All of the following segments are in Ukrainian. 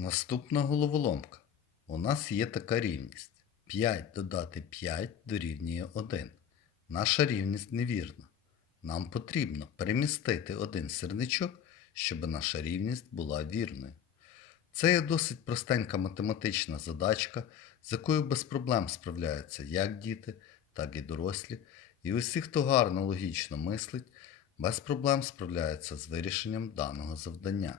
Наступна головоломка. У нас є така рівність. 5 додати 5 дорівнює 1. Наша рівність невірна. Нам потрібно перемістити один сірничок, щоб наша рівність була вірною. Це є досить простенька математична задачка, з якою без проблем справляються як діти, так і дорослі, і усі, хто гарно логічно мислить, без проблем справляються з вирішенням даного завдання.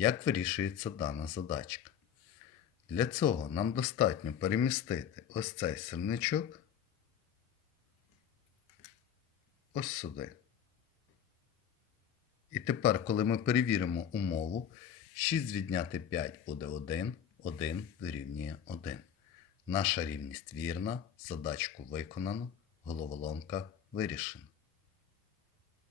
Як вирішується дана задачка? Для цього нам достатньо перемістити ось цей сирничок ось сюди. І тепер, коли ми перевіримо умову, 6 відняти 5 буде 1, 1 дорівнює 1. Наша рівність вірна, задачку виконано, головоломка вирішена.